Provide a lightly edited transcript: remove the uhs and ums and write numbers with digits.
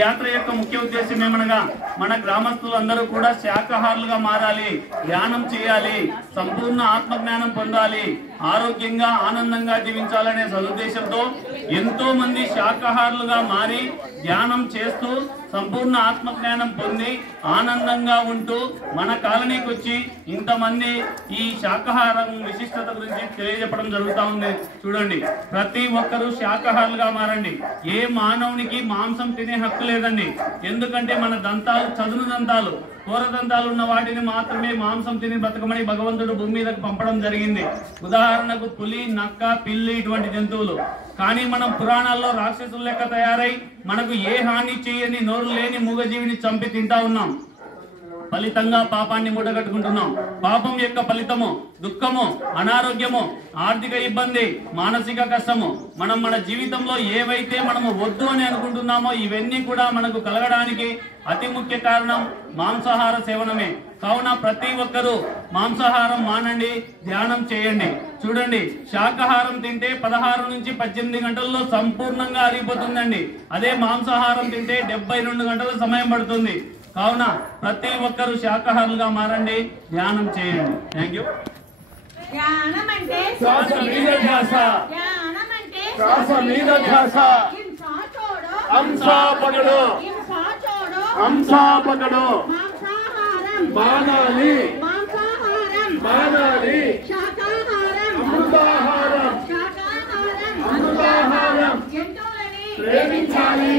యాత్ర యొక్క ముఖ్య ఉద్దేశం ఏమనగా మన గ్రామస్తులందరూ కూడా శాకాహారులుగా మారాలి, ధ్యానం చేయాలి, సంపూర్ణ ఆత్మజ్ఞానం పొందాలి, ఆరోగ్యంగా ఆనందంగా జీవించాలనే సదుద్దేశంతో ఎంతో మంది శాకాహారులుగా మారి ధ్యానం చేస్తూ సంపూర్ణ ఆత్మజ్ఞానం పొంది ఆనందంగా ఉంటూ మన కాలనీకి వచ్చి ఇంతమంది ఈ శాకాహారం విశిష్టత గురించి తెలియజెప్పడం జరుగుతూ ఉంది. చూడండి, ప్రతి ఒక్కరూ శాకాహారులుగా మారండి. ఏ మానవునికి మాంసం తినే హక్కు లేదండి. ఎందుకంటే మన దంతాలు చదును దంతాలు, కూర దంతాలు ఉన్న వాటిని మాత్రమే మాంసం తిని బతకమని భగవంతుడు భూమి మీదకు పంపడం జరిగింది. ఉదాహరణకు పులి, నక్క, పిల్లి ఇటువంటి జంతువులు. కానీ మనం పురాణాల్లో రాక్షసుల లెక్క తయారై మనకు ఏ హాని చేయని నోరు లేని మూగజీవిని చంపి తింటా ఉన్నాం. ఫలితంగా పాపాన్ని మూటగట్టుకుంటున్నాం. పాపం యొక్క ఫలితము దుఃఖము, అనారోగ్యము, ఆర్థిక ఇబ్బంది, మానసిక కష్టము. మన జీవితంలో ఏవైతే మనము వద్దు అని అనుకుంటున్నామో ఇవన్నీ కూడా మనకు కలగడానికి అతి ముఖ్య కారణం మాంసాహార సేవనమే. కావున ప్రతి ఒక్కరూ మాంసాహారం మానండి, ధ్యానం చేయండి. చూడండి, శాకాహారం తింటే 16 నుంచి 18 గంటల్లో సంపూర్ణంగా అరిగిపోతుందండి. అదే మాంసాహారం తింటే 72 గంటల సమయం పడుతుంది. కావున ప్రతి ఒక్కరూ శాకాహారులుగా మారండి, ధ్యానం చేయండి. Thank you. ధ్యానం అంటే శ్వాస మీద ధ్యాస, ధ్యానం అంటే శ్వాస మీద ధ్యాస. హింసా చోడో, హంసా పకడో, హింసా చోడో, హంసా పకడో. మాంసాహారం మానాలి, మాంసాహారం మానాలి. శాకాహారం అమృతాహారం, శాకాహారం అమృతాహారం. జంతువులని ప్రేమించాలి.